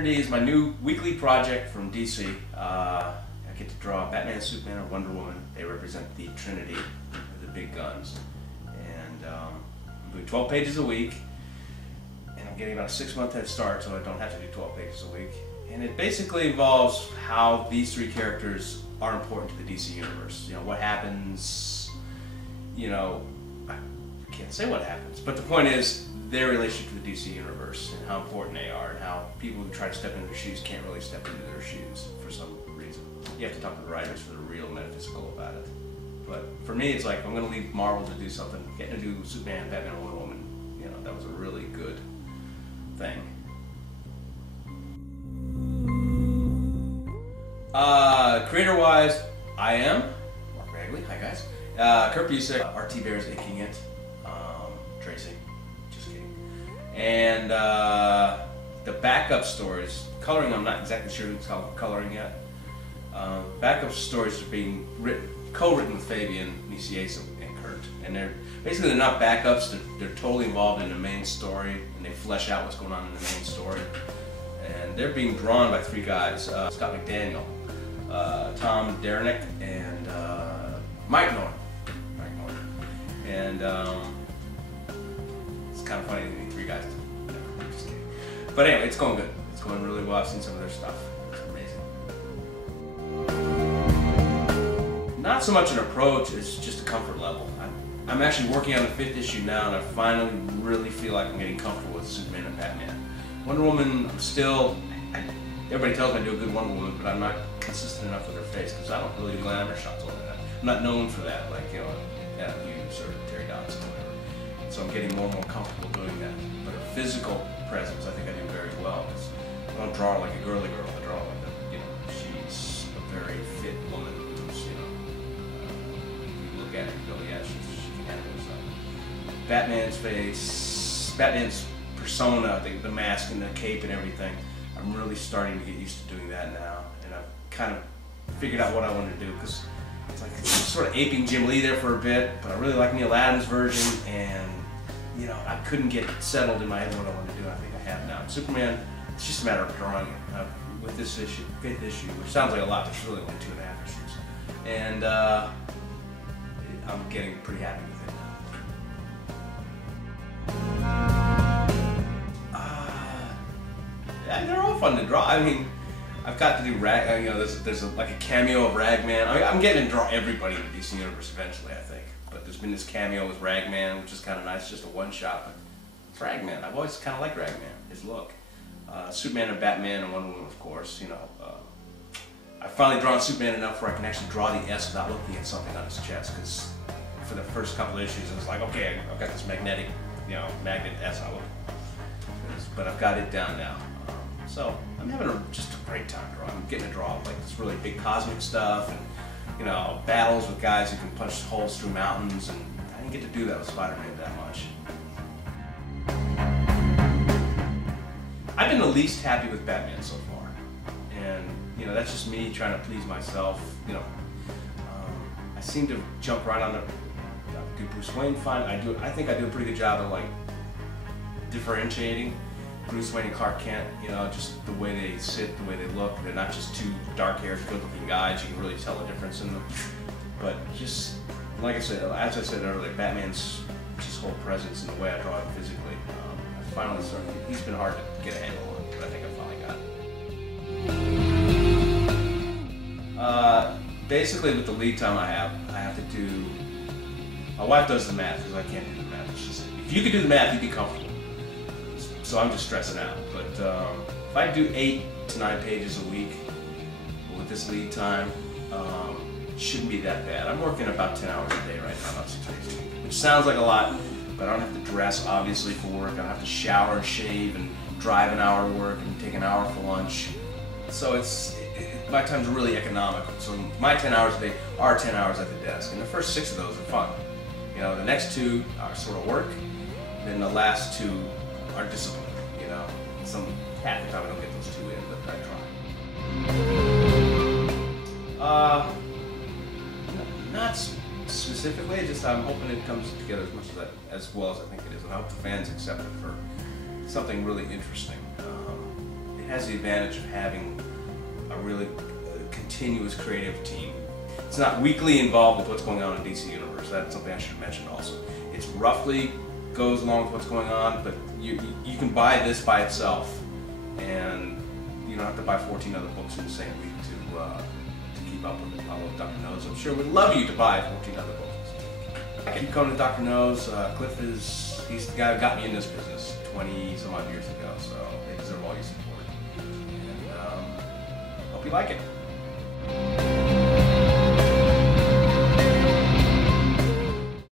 Trinity is my new weekly project from DC. I get to draw Batman, Superman, or Wonder Woman. They represent the Trinity, the big guns. And I'm doing 12 pages a week, and I'm getting about a 6-month head start, so I don't have to do 12 pages a week. And it basically involves how these three characters are important to the DC universe. You know, what happens, you know, I can't say what happens, but the point is their relationship to the DC universe and how important they are, and how people who try to step into their shoes can't really step into their shoes for some reason. You have to talk to the writers for the real metaphysical about it. But for me, it's like, I'm going to leave Marvel to do something. Getting to do Superman, Batman, Wonder Woman, you know, that was a really good thing. Creator-wise, I am Mark Bagley. Hi guys. Kurt Busiek, RT Bears inking it. Tracing. Just kidding. And the backup stories, coloring, I'm not exactly sure who's coloring yet. Backup stories are being co-written with Fabian Nicieza and Kurt, and they're not backups. They're totally involved in the main story, and they flesh out what's going on in the main story. And they're being drawn by three guys: Scott McDaniel, Tom Derenick, and Mike Norton. And it's kind of funny to meet three guys. No, I'm just kidding. But anyway, it's going good. It's going really well. I've seen some of their stuff. It's amazing. Not so much an approach, it's just a comfort level. I'm actually working on the 5th issue now, and I finally really feel like I'm getting comfortable with Superman and Batman. Wonder Woman, I'm still, everybody tells me I do a good Wonder Woman, but I'm not consistent enough with her face because I don't really do glamour shots on that. I'm not known for that, like, you know, Adam Hughes or Terry Dodson or whatever. So I'm getting more and more comfortable doing that. But her physical presence, I think I do very well, because I don't draw her like a girly girl. I draw her like a, you know, she's a very fit woman who's, you know, you look at her and go, yeah, she can handle herself. Batman's face, Batman's persona, the mask and the cape and everything, I'm really starting to get used to doing that now, and I've kind of figured out what I want to do, because it's like sort of aping Jim Lee there for a bit, but I really like Neil Adams' version, and you know, I couldn't get settled in my head what I wanted to do. I think I have now. Superman, it's just a matter of drawing it with this issue, 5th issue, which sounds like a lot, but it's really only 2.5 issues, and I'm getting pretty happy with it now. Yeah, they're all fun to draw. I mean, I've got to do Rag. You know, there's like a cameo of Ragman. I mean, I'm getting to draw everybody in the DC universe eventually, I think. But there's been this cameo with Ragman, which is kind of nice, just a one-shot. But it's Ragman. I've always kind of liked Ragman, his look. Superman and Batman and Wonder Woman, of course. You know, I've finally drawn Superman enough where I can actually draw the S without looking at something on his chest. Because for the first couple of issues, it was like, okay, I've got this magnetic, you know, magnet S. But I've got it down now. So I'm having just a great time drawing. I'm getting to draw like this really big cosmic stuff, and you know, battles with guys who can punch holes through mountains, and I didn't get to do that with Spider-Man that much. I've been the least happy with Batman so far, and you know, that's just me trying to please myself. You know, I seem to jump right on the good Bruce Wayne fine. I think I do a pretty good job of like differentiating Bruce Wayne and Clark Kent, you know, just the way they sit, the way they look. They're not just two dark-haired, good-looking guys. You can really tell the difference in them. But just, like I said, as I said earlier, Batman's just whole presence and the way I draw him physically. I finally started. He's been hard to get a handle on, but I think I finally got it. Basically, with the lead time I have to do. My wife does the math because I can't do the math. She said, if you could do the math, you'd be comfortable. So I'm just stressing out, but if I do 8 to 9 pages a week with this lead time, it shouldn't be that bad. I'm working about 10 hours a day right now, about 6 days a week, which sounds like a lot, but I don't have to dress, obviously, for work. I don't have to shower and shave and drive an hour to work and take an hour for lunch. So my time's really economical. So my 10 hours a day are 10 hours at the desk, and the first 6 of those are fun. You know, the next 2 are sort of work, and then the last 2 are disciplined, you know. Half the time I don't get those 2 in, but I try. Not specifically, just I'm hoping it comes together as well as I think it is, and I hope the fans accept it for something really interesting. It has the advantage of having a really continuous creative team. It's not weekly involved with what's going on in DC Universe. That's something I should have mentioned also. It's roughly goes along with what's going on, but you can buy this by itself, and you don't have to buy 14 other books in the same week to keep up with it. Although Dr. Knows, I'm sure, would love you to buy 14 other books. I keep coming to Dr. Knows. Cliff he's the guy who got me in this business 20 some odd years ago, so they deserve all your support. And hope you like it.